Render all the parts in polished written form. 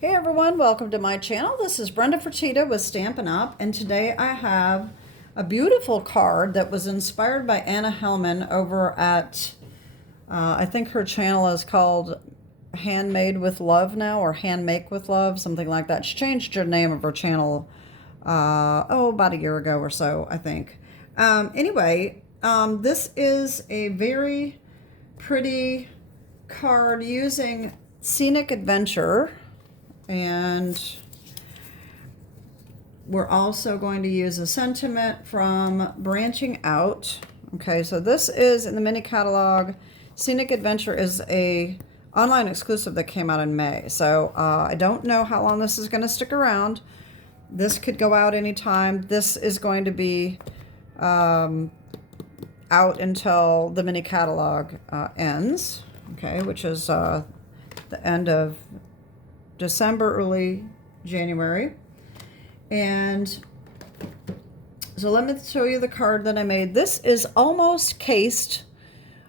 Hey everyone, welcome to my channel. This is Brenda Fertitta with Stampin' Up, and today I have a beautiful card that was inspired by Anna Helman over at, I think her channel is called Handmade with Love now, or Handmake with Love, something like that. She changed the name of her channel, about a year ago or so, I think. This is a very pretty card using Scenic Adventure. And we're also going to use a sentiment from Branching Out. Okay, so this is in the mini catalog. Scenic Adventure is a online exclusive that came out in May. So I don't know how long this is going to stick around. This could go out anytime. This is going to be out until the mini catalog ends. Okay, which is the end of December, early January. And so let me show you the card that I made. This is almost cased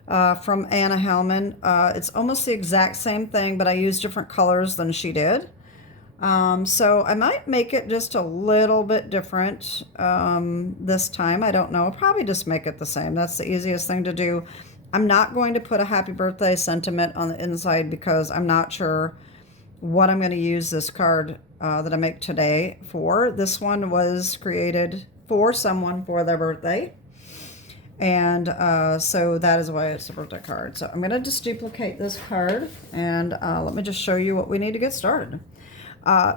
from Anna Helman. It's almost the exact same thing, but I used different colors than she did. So I might make it just a little bit different this time. I don't know. I'll probably just make it the same. That's the easiest thing to do. I'm not going to put a happy birthday sentiment on the inside because I'm not sure what I'm going to use this card that I make today for. This one was created for someone for their birthday. And so that is why it's a birthday card. So I'm going to just duplicate this card and let me just show you what we need to get started.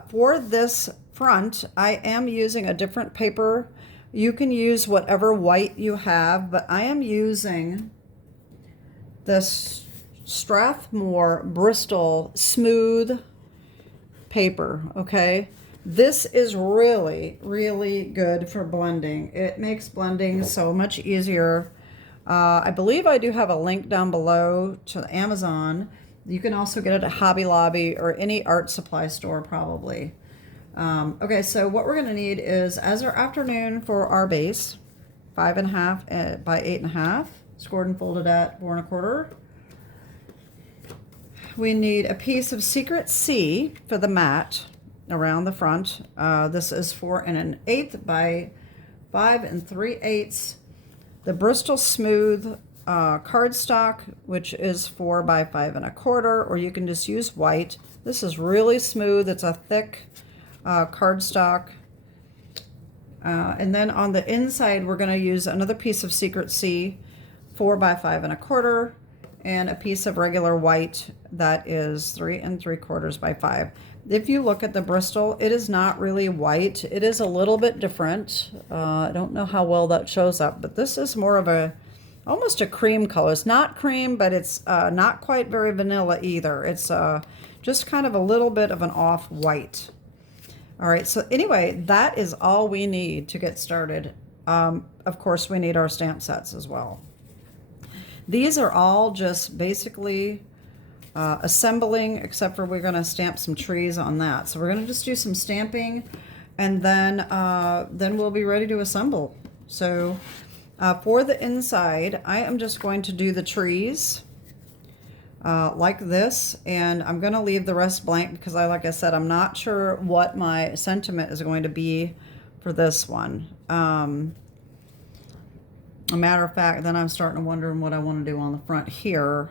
For this front, I am using a different paper. You can use whatever white you have, but I am using this Strathmore Bristol smooth paper. Okay, this is really good for blending. It makes blending so much easier. I believe I do have a link down below to Amazon. You can also get it at Hobby Lobby or any art supply store probably. Okay, so what we're going to need is Azure Afternoon for our base, 5.5 by 8.5, scored and folded at 4 1/4. We need a piece of Secret C for the mat around the front. This is 4 1/8 by 5 3/8. The Bristol Smooth cardstock, which is 4 by 5 1/4, or you can just use white. This is really smooth. It's a thick cardstock. And then on the inside, we're going to use another piece of Secret C, 4 by 5 1/4. And a piece of regular white that is 3 3/4 by 5. If you look at the Bristol, it is not really white. It is a little bit different. I don't know how well that shows up, but this is more of almost a cream color. It's not cream, but it's not quite very vanilla either. It's just kind of a little bit of an off-white. All right, so anyway, that is all we need to get started. Of course, we need our stamp sets as well. These are all just basically assembling, except for we're going to stamp some trees on that. So we're going to just do some stamping, and then we'll be ready to assemble. So for the inside, I am just going to do the trees like this, and I'm going to leave the rest blank because like I said, I'm not sure what my sentiment is going to be for this one. A matter of fact, then I'm starting to wonder what I want to do on the front here.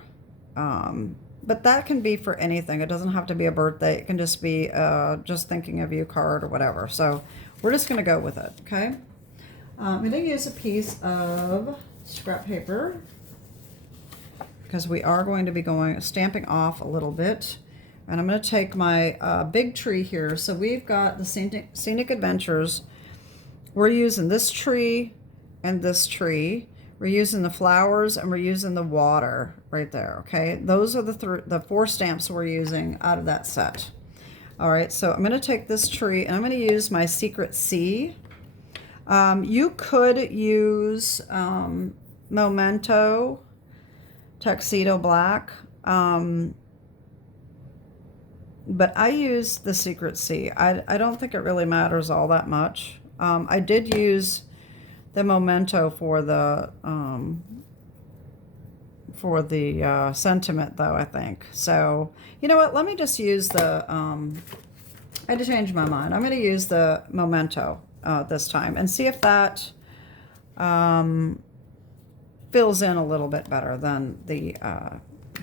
But that can be for anything. It doesn't have to be a birthday. It can just be just thinking of you card or whatever. So we're just going to go with it, okay? I'm going to use a piece of scrap paper because we are going to be stamping off a little bit. And I'm going to take my big tree here. So we've got the Scenic Adventures. We're using this tree and this tree. We're using the flowers and we're using the water right there, okay? Those are the 4 stamps we're using out of that set. All right, so I'm going to take this tree and I'm going to use my Secret C. You could use Momento, Tuxedo Black, but I use the Secret C. I don't think it really matters all that much. I did use the Momento for the sentiment, though, I think. So, you know what? Let me just use the I had to change my mind. I'm going to use the Momento this time and see if that fills in a little bit better than the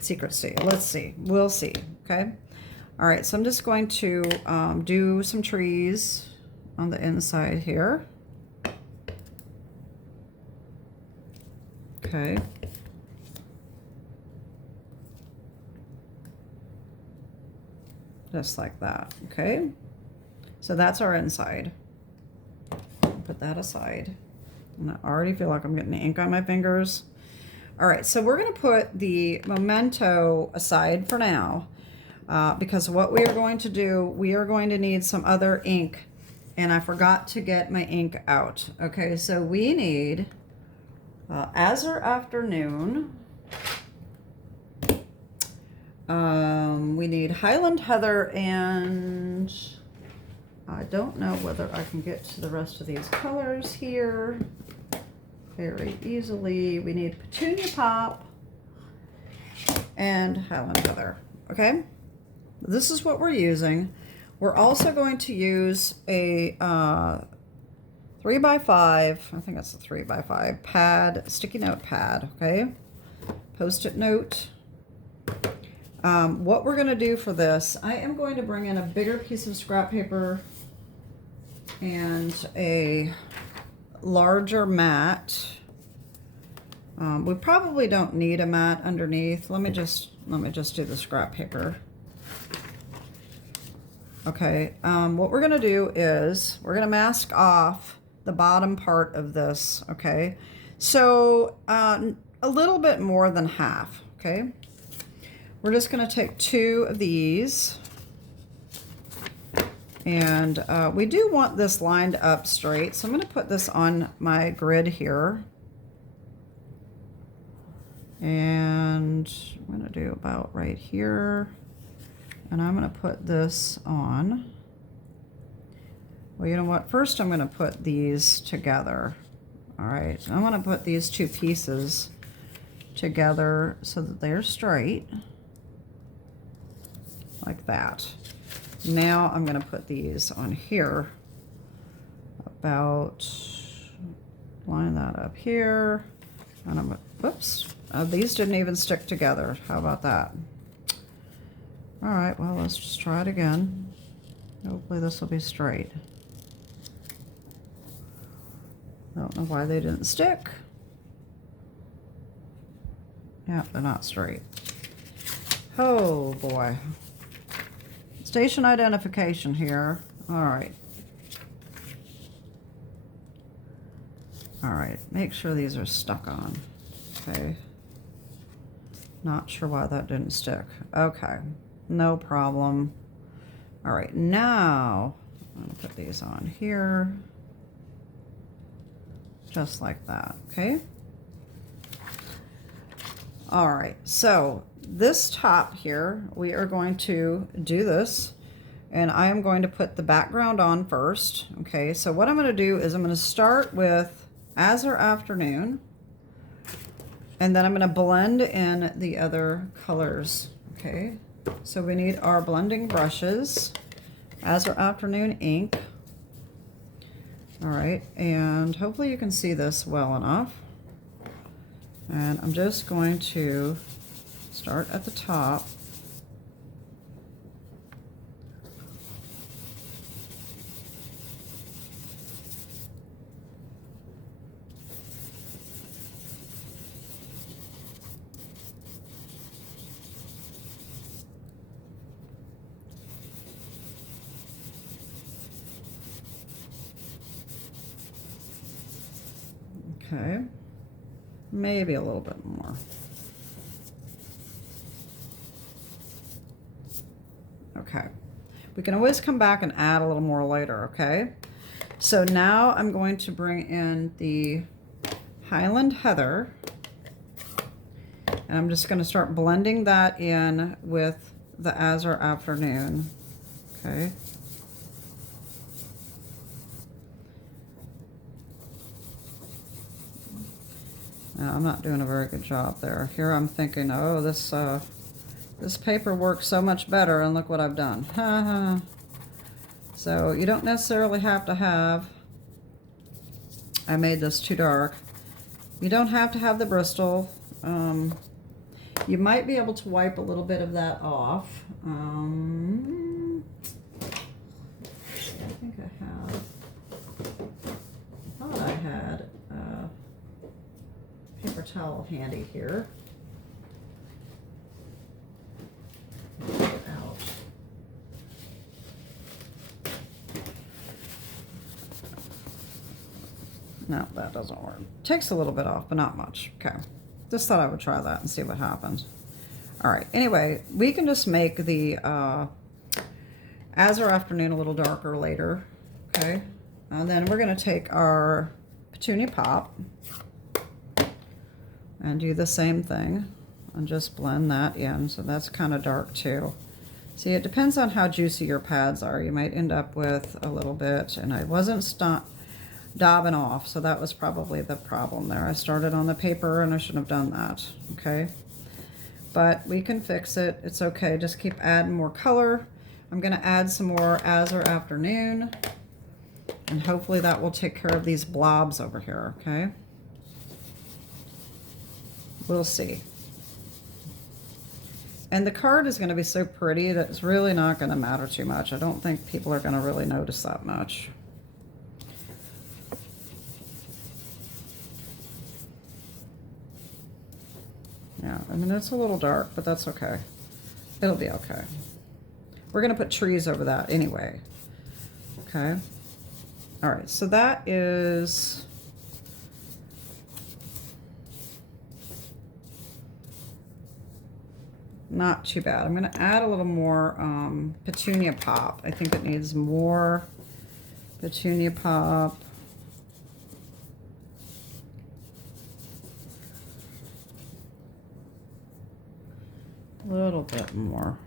Secret Sea. Let's see. We'll see. Okay. All right. So I'm just going to do some trees on the inside here. Okay. Just like that. Okay. So that's our inside. Put that aside. And I already feel like I'm getting ink on my fingers. All right, so we're going to put the Momento aside for now because what we are going to do, we are going to need some other ink, and I forgot to get my ink out. Okay, so we need Azure Afternoon. We need Highland Heather, and I don't know whether I can get to the rest of these colors here very easily. We need Petunia Pop and Highland Heather. Okay, this is what we're using. We're also going to use a 3x5, I think that's a 3x5 pad, sticky note pad. Okay, post-it note. What we're going to do for this, I am going to bring in a bigger piece of scrap paper and a larger mat. We probably don't need a mat underneath. Let me just do the scrap paper. Okay, what we're going to do is we're going to mask off the bottom part of this. Okay, so a little bit more than half. Okay. We're just going to take 2 of these, and we do want this lined up straight, so I'm going to put this on my grid here, and I'm going to do about right here, and I'm going to put this on. Well, you know what? First I'm going to put these together. All right, so I'm going to put these 2 pieces together so that they're straight. Like that. Now I'm going to put these on here. About, line that up here. And I'm, whoops, these didn't even stick together. How about that? All right, well, let's just try it again. Hopefully this will be straight. I don't know why they didn't stick. Yeah, they're not straight. Oh boy. Station identification here. All right. All right, make sure these are stuck on. Okay. Not sure why that didn't stick. Okay, no problem. All right, now I'm gonna put these on here. Just like that, okay? All right, so this top here, we are going to do this, and I am going to put the background on first. Okay, so what I'm going to do is I'm going to start with Azure Afternoon, and then I'm going to blend in the other colors. Okay, so we need our blending brushes, Azure Afternoon ink. All right, and hopefully you can see this well enough. And I'm just going to start at the top. Okay, maybe a little bit more. Okay, we can always come back and add a little more later, okay? So now I'm going to bring in the Highland Heather, and I'm just going to start blending that in with the Azure Afternoon, okay? Now, I'm not doing a very good job there. Here I'm thinking, oh, this paper works so much better, and look what I've done. So you don't necessarily have to have, I made this too dark. You don't have to have the Bristol. You might be able to wipe a little bit of that off. I think I thought I had a paper towel handy here. Get it out. No, that doesn't work. Takes a little bit off, but not much. Okay. Just thought I would try that and see what happens. All right. Anyway, we can just make the Azure Afternoon a little darker later. Okay. And then we're going to take our Petunia Pop and do the same thing and just blend that in. So that's kind of dark too. See, it depends on how juicy your pads are. You might end up with a little bit, and I wasn't daubing off, so that was probably the problem there. I started on the paper and I shouldn't have done that, okay? But we can fix it. It's okay. Just keep adding more color. I'm going to add some more Azure Afternoon, and hopefully that will take care of these blobs over here, okay? We'll see. And the card is going to be so pretty that it's really not going to matter too much. I don't think people are going to really notice that much. Yeah, I mean, it's a little dark, but that's okay. It'll be okay. We're going to put trees over that anyway. Okay. All right, so that is... not too bad. I'm going to add a little more Petunia Pop. I think it needs more Petunia Pop. A little bit more.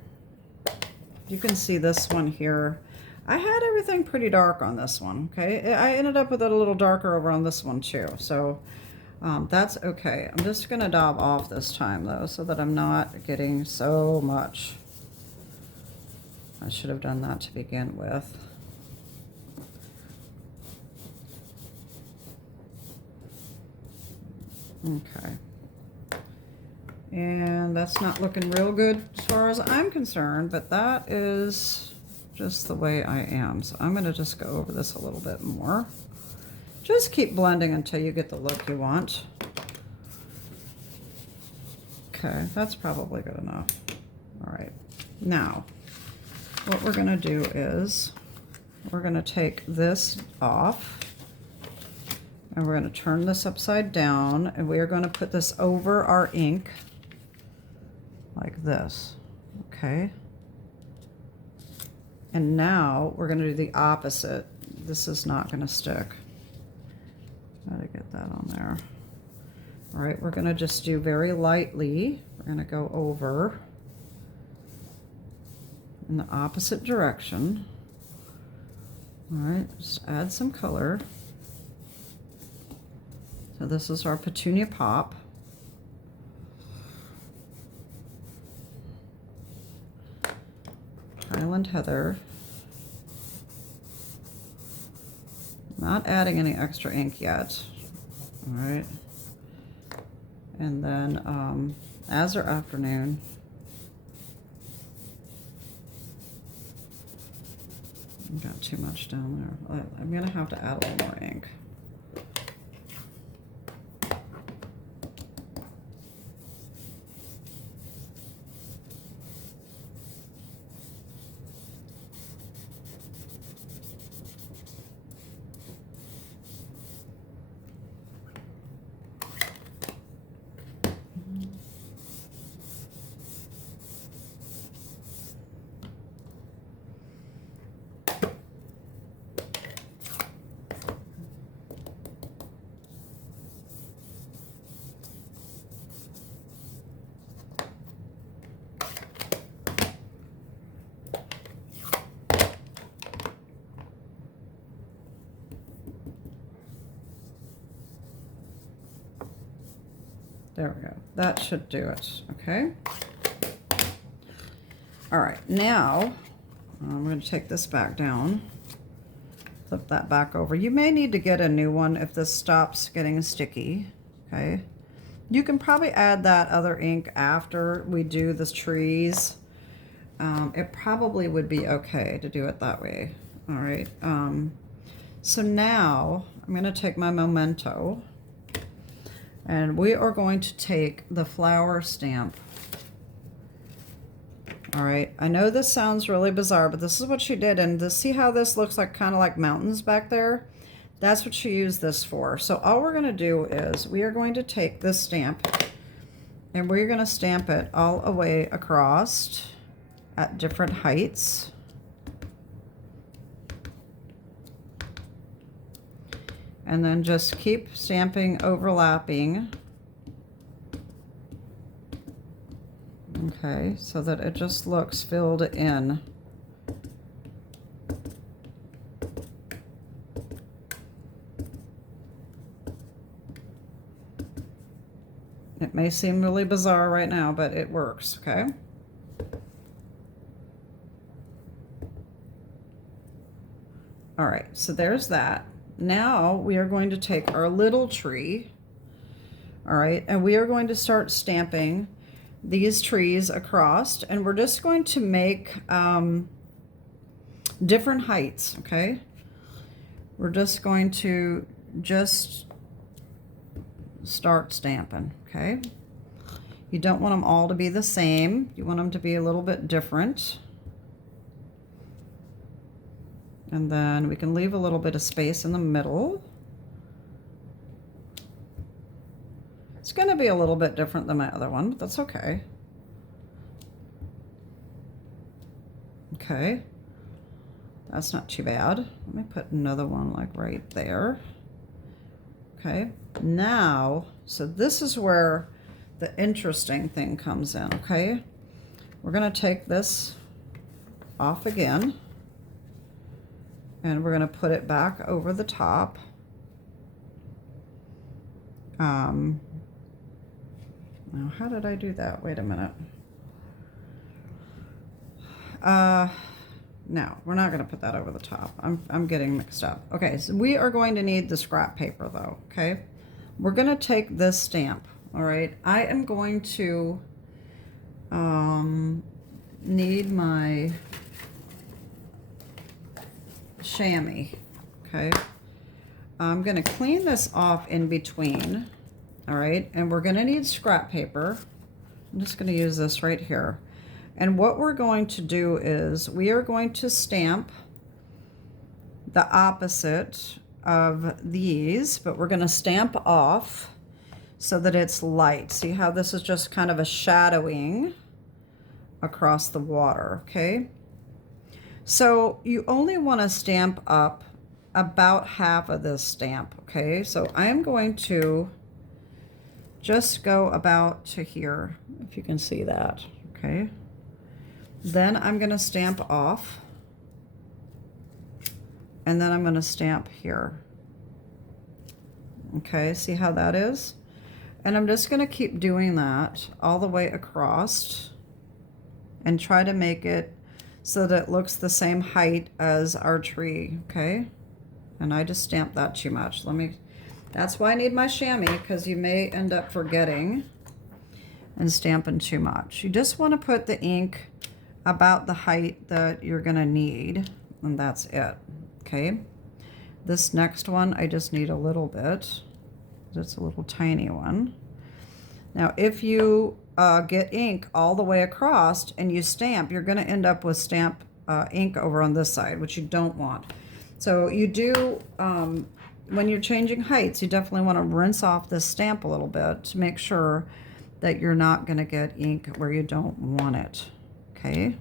You can see this one here. I had everything pretty dark on this one, okay? I ended up with it a little darker over on this one too, so that's okay. I'm just gonna daub off this time though, so that I'm not getting so much. I should have done that to begin with. Okay. And that's not looking real good as far as I'm concerned, but that is just the way I am. So I'm going to just go over this a little bit more. Just keep blending until you get the look you want. Okay, that's probably good enough. All right. Now, what we're going to do is we're going to take this off. And we're going to turn this upside down, and we are going to put this over our ink like this, okay? And now we're going to do the opposite. This is not going to stick. Gotta get that on there. All right, we're going to just do very lightly. We're going to go over in the opposite direction. All right, just add some color. So this is our Petunia Pop. Highland Heather. Not adding any extra ink yet. All right. And then Azure Afternoon. Got too much down there. I'm gonna have to add a little more ink. There we go. That should do it, okay? All right, now I'm going to take this back down Flip that back over. You may need to get a new one if this stops getting sticky, okay? You can probably add that other ink after we do the trees. It probably would be okay to do it that way. All right. So now I'm going to take my Momento, and we are going to take the flower stamp. All right, I know this sounds really bizarre, but this is what she did. And to see how this looks like kind of like mountains back there, that's what she used this for. So all we're going to do is we are going to take this stamp and we're going to stamp it all the way across at different heights. And then just keep stamping, overlapping. Okay, so that it just looks filled in. It may seem really bizarre right now, but it works, okay? All right, so there's that. Now we are going to take our little tree, all right, and we are going to start stamping these trees across, and we're just going to make different heights, okay? We're just going to start stamping, okay? You don't want them all to be the same. You want them to be a little bit different. And then we can leave a little bit of space in the middle. It's going to be a little bit different than my other one, but that's okay. Okay, that's not too bad. Let me put another one like right there. Okay, now, so this is where the interesting thing comes in, okay? We're going to take this off again, and we're going to put it back over the top. Now, how did I do that? Wait a minute. No, we're not going to put that over the top. I'm getting mixed up. Okay, so we are going to need the scrap paper though, okay? We're going to take this stamp, all right? I am going to need my chamois, okay? I'm going to clean this off in between. All right, and we're going to need scrap paper. I'm just going to use this right here. And what we're going to do is we are going to stamp the opposite of these, but we're going to stamp off so that it's light. See how this is just kind of a shadowing across the water, okay? So you only want to stamp up about half of this stamp, okay? So I'm going to just go about to here, if you can see that, okay? Then I'm going to stamp off, and then I'm going to stamp here. Okay, see how that is? And I'm just going to keep doing that all the way across and try to make it so that it looks the same height as our tree, okay? And I just stamped that too much. That's why I need my chamois, because you may end up forgetting and stamping too much. You just want to put the ink about the height that you're going to need, and that's it, okay? This next one, I just need a little bit. It's a little tiny one. Now, if you get ink all the way across and you stamp, you're going to end up with stamp ink over on this side, which you don't want. So you do... when you're changing heights, you definitely want to rinse off this stamp a little bit to make sure that you're not going to get ink where you don't want it, okay?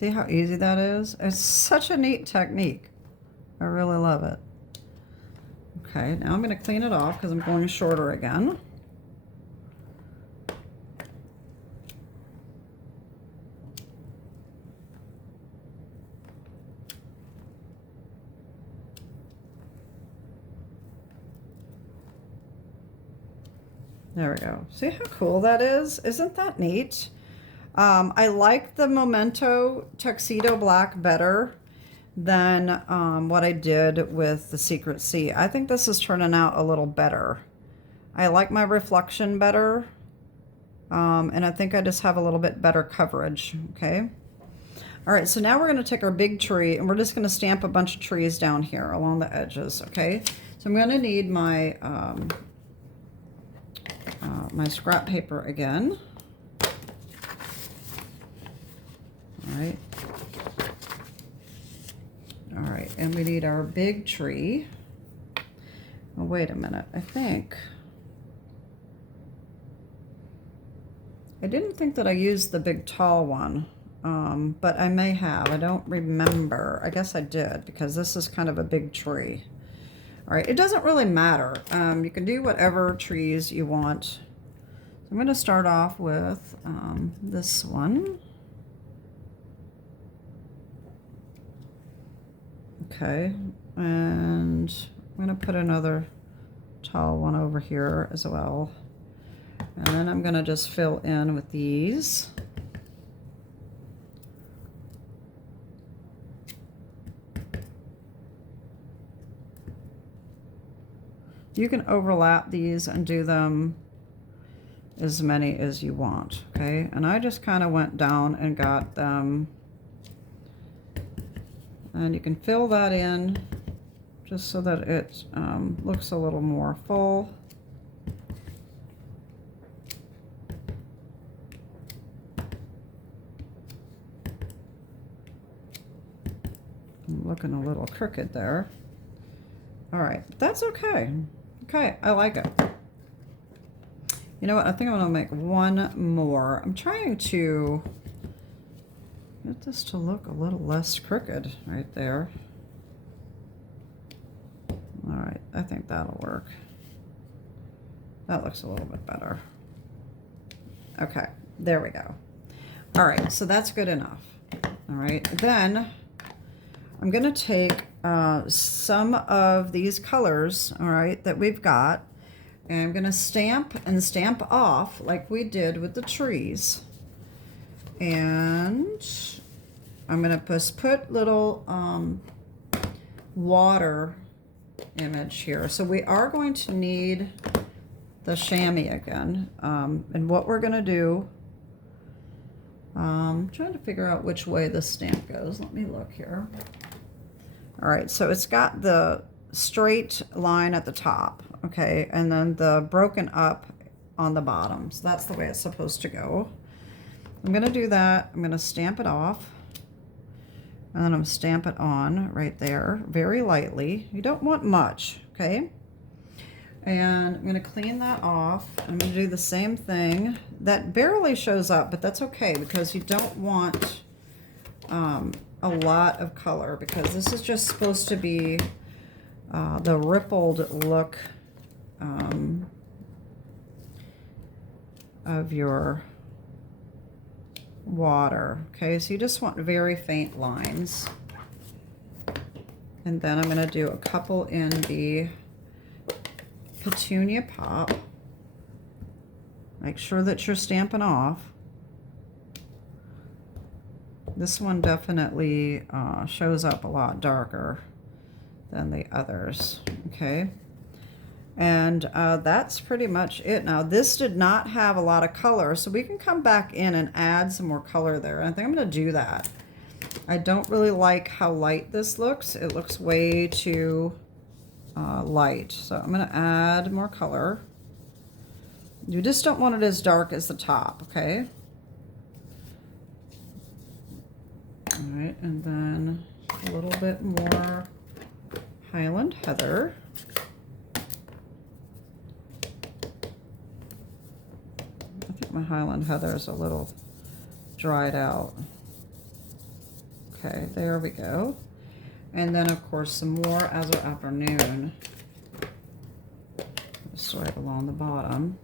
See how easy that is? It's such a neat technique. I really love it. Okay, now I'm going to clean it off because I'm going shorter again. There we go. See how cool that is? Isn't that neat? I like the Momento Tuxedo Black better than what I did with the Secret Sea. I think this is turning out a little better. I like my reflection better. And I think I just have a little bit better coverage, okay? All right, so now we're gonna take our big tree and we're just gonna stamp a bunch of trees down here along the edges, okay? So I'm gonna need my, my scrap paper again. All right. All right, and we need our big tree. Oh, wait a minute, I think. I didn't think that I used the big tall one, but I may have. I don't remember. I guess I did because this is kind of a big tree. All right, it doesn't really matter. You can do whatever trees you want. So I'm going to start off with this one. Okay, and I'm going to put another tall one over here as well. And then I'm going to just fill in with these. You can overlap these and do them as many as you want, okay? And I just kind of went down and got them. And you can fill that in just so that it looks a little more full. I'm looking a little crooked there. All right, that's okay. Okay, I like it. You know what? I think I'm gonna make one more. I'm trying to get this to look a little less crooked right there. All right, I think that'll work. That looks a little bit better. Okay, there we go. All right, so that's good enough. All right, then I'm gonna take some of these colors, all right, that we've got, and I'm gonna stamp and stamp off like we did with the trees. And I'm gonna just put little water image here. So we are going to need the chamois again. And what we're gonna do, I'm trying to figure out which way the stamp goes. Let me look here. All right, so it's got the straight line at the top, okay, and then the broken up on the bottom. So that's the way it's supposed to go. I'm gonna do that. I'm gonna stamp it off, and then I'm stamp it on right there, very lightly. You don't want much, okay? And I'm gonna clean that off. I'm gonna do the same thing. That barely shows up, but that's okay because you don't want a lot of color because this is just supposed to be the rippled look of your water. Okay, so you just want very faint lines. And then I'm going to do a couple in the Petunia pop. Make sure that you're stamping off. This one definitely shows up a lot darker than the others, okay? And that's pretty much it. Now, this did not have a lot of color, so we can come back in and add some more color there. And I think I'm gonna do that. I don't really like how light this looks. It looks way too light. So I'm gonna add more color. You just don't want it as dark as the top, okay? All right, and then a little bit more Highland Heather. I think my Highland Heather is a little dried out. Okay, there we go. And then, of course, some more Azure Afternoon. Just right along the bottom.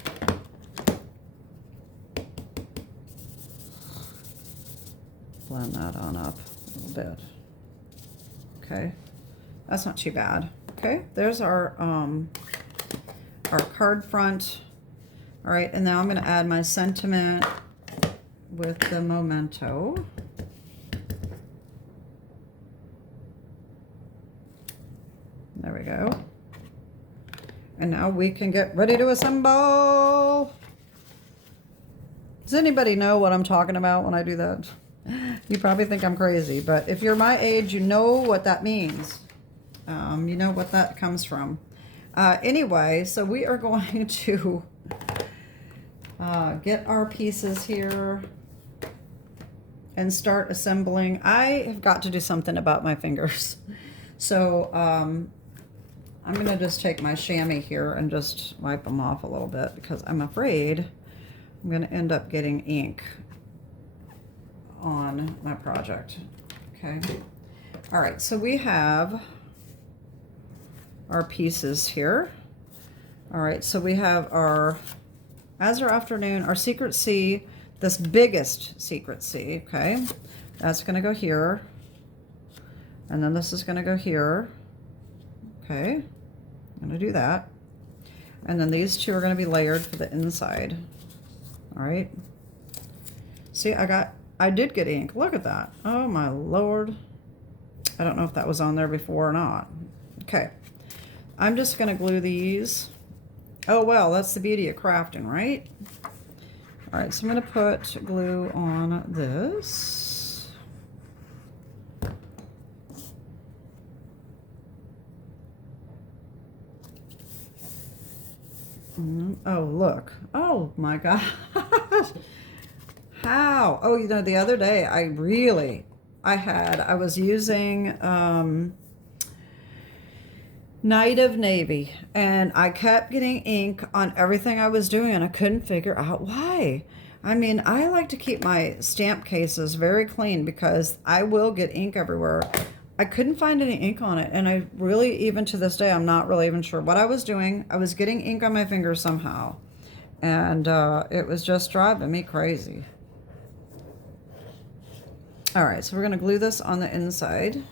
Blend that on up a little bit. Okay, that's not too bad. Okay, there's our card front. All right, and now I'm going to add my sentiment with the Momento. There we go. And now we can get ready to assemble. Does anybody know what I'm talking about when I do that? You probably think I'm crazy, but if you're my age, you know what that means. You know what that comes from. Anyway, so we are going to get our pieces here and start assembling. I have got to do something about my fingers. So I'm going to just take my chamois here and just wipe them off a little bit because I'm afraid I'm going to end up getting ink on my project. Okay. All right, so we have our pieces here. All right, so we have our Azure Afternoon, our Secret C, this biggest Secret C, okay? That's gonna go here. And then this is gonna go here. Okay, I'm gonna do that. And then these two are gonna be layered for the inside. All right. See, I did get ink. Look at that. Oh my Lord. I don't know if that was on there before or not. Okay. I'm just going to glue these. Oh, well, that's the beauty of crafting, right? All right, so I'm going to put glue on this. Oh, look. Oh, my gosh. How? Oh, you know, the other day I was using Night of Navy, and I kept getting ink on everything I was doing, and I couldn't figure out why. I mean, I like to keep my stamp cases very clean because I will get ink everywhere. I couldn't find any ink on it, and I really, even to this day, I'm not really even sure what I was doing. I was getting ink on my fingers somehow, and it was just driving me crazy. All right, so we're going to glue this on the inside.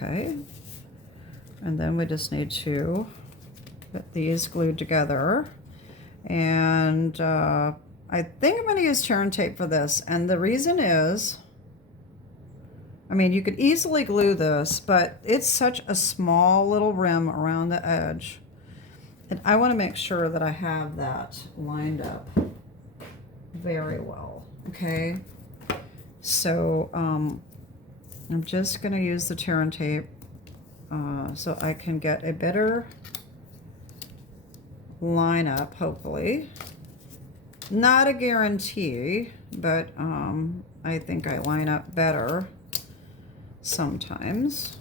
Okay, and then we just need to get these glued together. And I think I'm going to use turn tape for this, and the reason is, I mean, you could easily glue this, but it's such a small little rim around the edge. And I want to make sure that I have that lined up very well, okay? So I'm just going to use the tear and tape so I can get a better lineup, hopefully. Not a guarantee, but I think I line up better sometimes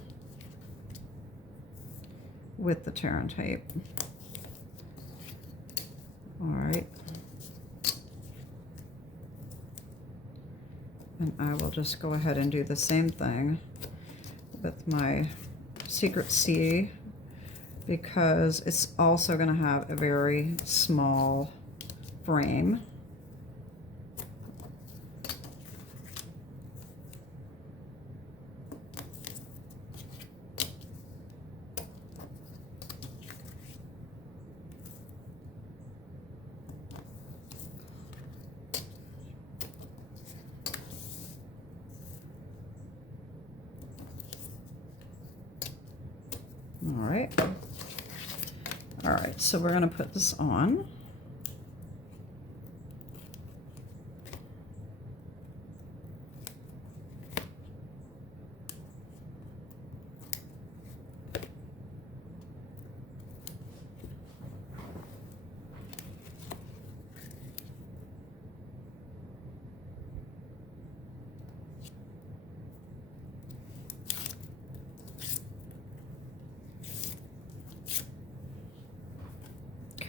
with the tear and tape. All right. And I will just go ahead and do the same thing with my Secret C because it's also going to have a very small frame. All right, so we're going to put this on.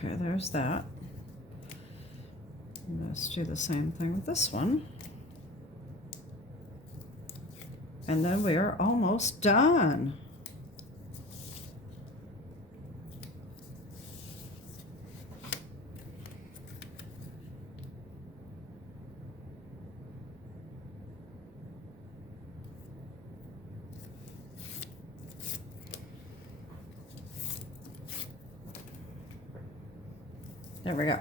Okay, there's that. Let's do the same thing with this one. And then we are almost done. There we go.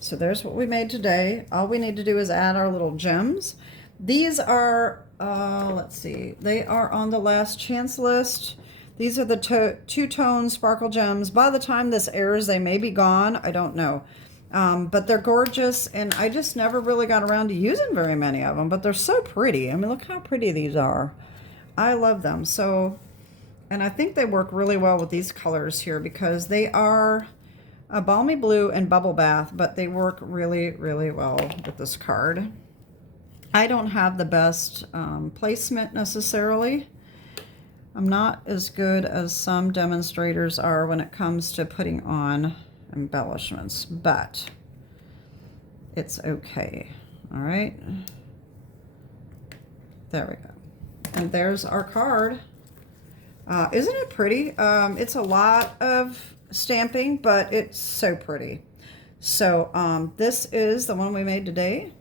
So there's what we made today. All we need to do is add our little gems. These are, let's see, they are on the last chance list. These are the two-tone sparkle gems. By the time this airs, they may be gone. I don't know. But they're gorgeous, and I just never really got around to using very many of them, but they're so pretty. I mean, look how pretty these are. I love them. So, and I think they work really well with these colors here because they are a balmy blue and bubble bath, but they work really, really well with this card. I don't have the best placement necessarily. I'm not as good as some demonstrators are when it comes to putting on embellishments, but it's okay. All right. There we go. And there's our card. Isn't it pretty? It's a lot of stamping, but it's so pretty. So this is the one we made today.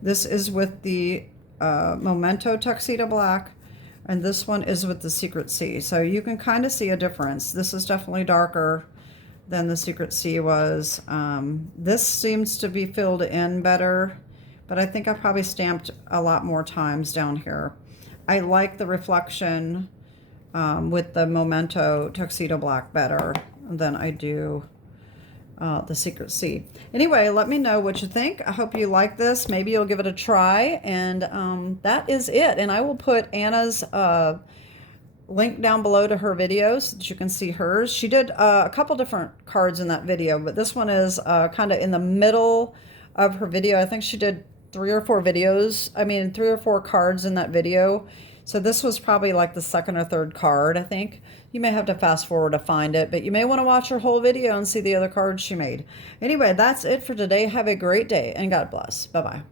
This is with the Momento Tuxedo Black, and this one is with the Secret Sea. So you can kind of see a difference. This is definitely darker than the Secret Sea was. This seems to be filled in better, but I think I probably stamped a lot more times down here. I like the reflection with the Momento Tuxedo Black better than I do the Secret Sea. Anyway, let me know what you think. I hope you like this. Maybe you'll give it a try. And that is it. And I will put Anna's link down below to her videos so that you can see hers. She did a couple different cards in that video, but this one is kind of in the middle of her video. I think she did 3 or 4 videos. I mean, 3 or 4 cards in that video. So this was probably like the 2nd or 3rd card, I think. You may have to fast forward to find it, but you may want to watch her whole video and see the other cards she made. Anyway, that's it for today. Have a great day, and God bless. Bye-bye.